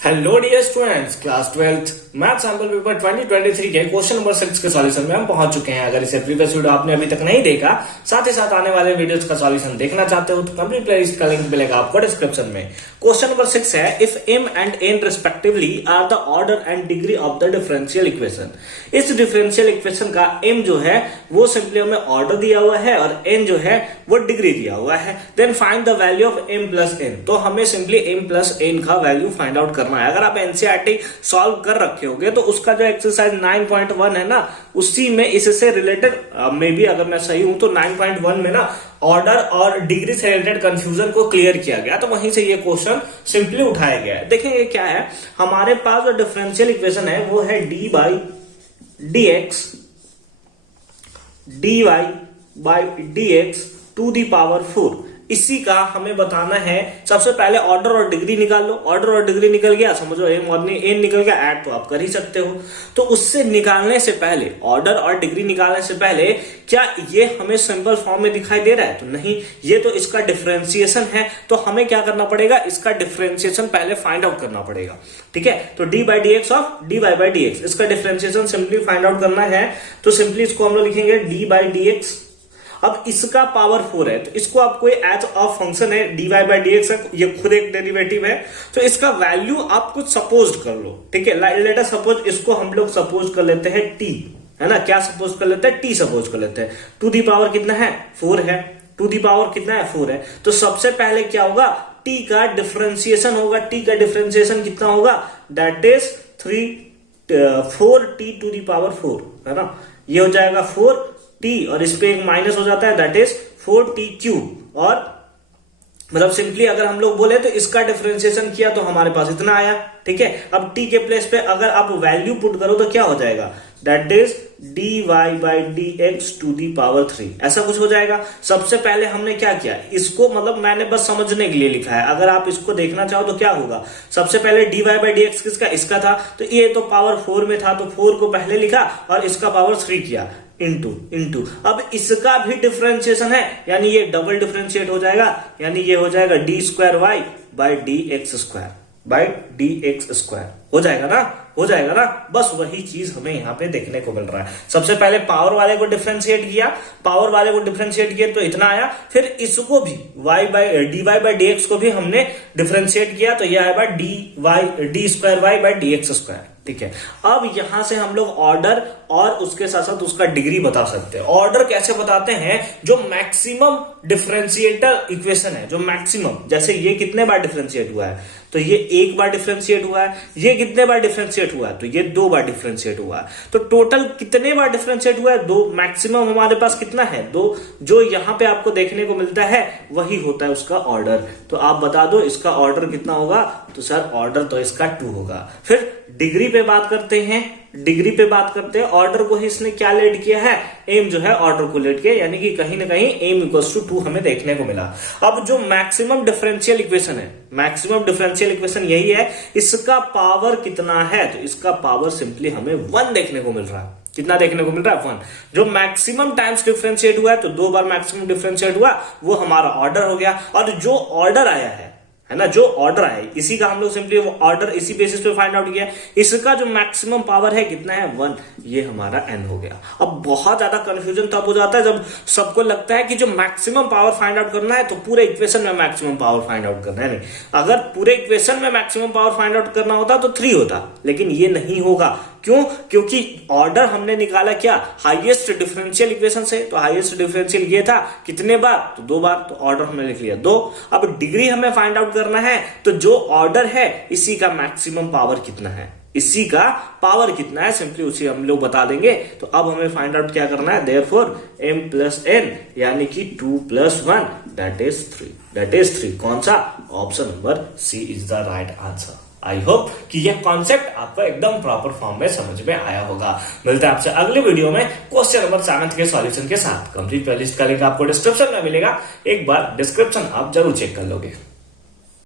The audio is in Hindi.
Hello dear students, class 12th math sample paper 2023 के क्वेश्चन नंबर 6 के सॉल्यूशन में हम पहुंच चुके हैं। अगर इसे प्रीवियस वीडियो आपने अभी तक नहीं देखा, साथ ही साथ आने वाले वीडियोस का सॉल्यूशन देखना चाहते हो तो कंप्लीट प्लेलिस्ट का लिंक मिलेगा आपको डिस्क्रिप्शन में। क्वेश्चन नंबर 6 है, if m and n respectively are the order and degree of the differential equation. इस डिफरेंशियल इक्वेशन का m जो है वो सिंपली हमें ऑर्डर दिया हुआ है और n जो है वो डिग्री दिया हुआ है। Then find the value of m plus n। तो हमें सिंपली m प्लस n का वैल्यू फाइंड आउट करना है। अगर आप एनसीईआरटी सॉल्व कर रखे होगे तो उसका जो एक्सरसाइज 9.1 है ना, उसी में इससे रिलेटेड मे बी अगर मैं सही हूं तो 9.1 में ना ऑर्डर और डिग्री से रिलेटेड कंफ्यूजन को क्लियर किया गया, तो वहीं से ये क्वेश्चन सिंपली उठाया गया है। देखेंगे क्या है, हमारे पास जो डिफरेंशियल इक्वेशन है वो है D by D X D Y by D X to the power 4। इसी का हमें बताना है। सबसे पहले ऑर्डर और डिग्री निकाल लो। ऑर्डर और डिग्री निकल गया, समझो एम और एन निकल गया, ऐड तो आप कर ही सकते हो। तो उससे निकालने से पहले, ऑर्डर और डिग्री निकालने से पहले, क्या ये हमें सिंपल फॉर्म में दिखाई दे रहा है? तो नहीं, ये तो इसका डिफरेंशिएशन है। तो हमें क्या करना पड़ेगा, इसका डिफरेंशिएशन पहले फाइंड आउट करना पड़ेगा। ठीक है, तो D by D X of D Y by D X, इसका डिफरेंशिएशन सिंपली फाइंड आउट करना है। तो सिंपली इसको हम लोग लिखेंगे डी बाई डी एक्स। अब इसका पावर 4 है तो इसको आप कोई एज ऑफ फंक्शन है D Y by D X, ये खुद एक डेरिवेटिव है, तो इसका वैल्यू आप कुछ सपोज कर लो। ठीक है, लेट अस सपोज, इसको हम लोग सपोज कर लेते हैं टी, है ना। क्या सपोज कर लेते हैं? टी सपोज कर लेते हैं। टू दी पावर कितना है? 4 है। टू दी पावर कितना है? 4 है। तो सबसे पहले क्या होगा, टी का डिफरेंशिएशन होगा। टी का डिफरेंशिएशन कितना होगा? That is 4t to the power 4, है ना। ये हो जाएगा 4t और इस पे एक माइनस हो जाता है, दैट इज 4t क्यूब। और मतलब सिंपली अगर हम लोग बोले तो इसका डिफरेंशिएशन किया तो हमारे पास इतना आया। ठीक है, अब t के प्लेस पे अगर आप वैल्यू पुट करो तो क्या हो जाएगा, that is D Y by D X to the power 3, ऐसा कुछ हो जाएगा। सबसे पहले हमने क्या किया, इसको मतलब मैंने बस समझने के लिए लिखा है। अगर आप इसको देखना चाहो तो क्या होगा, सबसे पहले D Y by D X किसका? इसका था, तो ये तो पावर 4 में था, तो 4 को पहले लिखा और इसका पावर 3 किया, इंटू। अब इसका भी डिफरेंशिएशन है, यानी ये डबल डिफरेंशिएट हो जाएगा, यानी ये हो जाएगा D square Y by D X square by D X square. हो जाएगा ना, हो जाएगा ना। बस वही चीज हमें यहाँ पे देखने को मिल रहा है। सबसे पहले पावर वाले को डिफरेंशिएट किया, पावर वाले को डिफरेंशिएट किया तो इतना आया। फिर इसको भी Y by D Y by D X को भी हमने डिफरेंशिएट किया, तो यह आएगा D square Y by D X square. ठीक है, अब यहां से हम लोग ऑर्डर और उसके साथ साथ उसका डिग्री बता सकते हैं। ऑर्डर कैसे बताते हैं, जो मैक्सिमम डिफरेंशिएटर इक्वेशन है, जो मैक्सिमम, जैसे ये कितने बार डिफरेंशिएट हुआ है, तो ये 1 बार डिफरेंशिएट हुआ है। ये कितने बार डिफरेंशिएट हुआ है, तो ये 2 बार डिफरेंशिएट हुआ है। तो टोटल कितने बार डिफरेंशिएट हुआ है? 2। मैक्सिमम हमारे पास कितना है? 2। जो यहां पे आपको देखने को मिलता है वही होता है उसका ऑर्डर। तो आप बता दो इसका ऑर्डर कितना होगा, तो सर ऑर्डर तो इसका 2 होगा। फिर डिग्री पे बात करते हैं, डिग्री पे बात करते हैं। ऑर्डर को ही इसने क्या लेट किया है, एम जो है ऑर्डर को लेट किया, यानी कि कहीं ना कहीं एम इक्वल्स टू 2 हमें देखने को मिला। अब जो मैक्सिमम डिफरेंशियल इक्वेशन है, मैक्सिमम डिफरेंशियल इक्वेशन यही है, इसका पावर कितना है, तो इसका पावर सिंपली हमें 1 देखने को मिल रहा है। कितना देखने को मिल रहा है? 1। जो मैक्सिमम टाइम्स डिफरेंशिएट हुआ है, तो 2 बार मैक्सिमम डिफरेंशिएट हुआ, वो हमारा ऑर्डर हो गया। और जो ऑर्डर आया है ना, जो ऑर्डर आए, इसी का हम लोग सिंपली वो ऑर्डर इसी बेसिस पे फाइंड आउट किया। इसका जो मैक्सिमम पावर है कितना है? 1। ये हमारा n हो गया। अब बहुत ज्यादा कंफ्यूजन तब हो जाता है जब सबको लगता है कि जो मैक्सिमम पावर फाइंड आउट करना है तो पूरे इक्वेशन में मैक्सिमम पावर फाइंड आउट करना है। नहीं, अगर पूरे इक्वेशन में मैक्सिमम पावर फाइंड आउट करना होता तो 3 होता, लेकिन ये नहीं होगा। क्यों? क्योंकि ऑर्डर हमने निकाला क्या, हाईएस्ट डिफरेंशियल इक्वेशन से। तो हाईएस्ट डिफरेंशियल ये था कितने बार, तो 2 बार, तो ऑर्डर हमने लिख लिया 2। अब डिग्री हमें फाइंड आउट करना है, तो जो ऑर्डर है इसी का मैक्सिमम पावर कितना है, इसी का पावर कितना है, सिंपली उसी हम लोग बता देंगे। तो अब हमें फाइंड आउट क्या करना है, देयरफॉर m प्लस n, यानी कि 2 plus 1 that is 3, that is 3। कौन सा? Option number C is the right answer. I hope कि यह कॉन्सेप्ट आपको एकदम प्रॉपर फॉर्म में समझ में आया होगा। मिलते हैं आपसे अगले वीडियो में क्वेश्चन नंबर 7 के सॉल्यूशन के साथ। कंप्लीट प्लेलिस्ट का लिंक आपको डिस्क्रिप्शन में मिलेगा, एक बार डिस्क्रिप्शन आप जरूर चेक कर लोगे।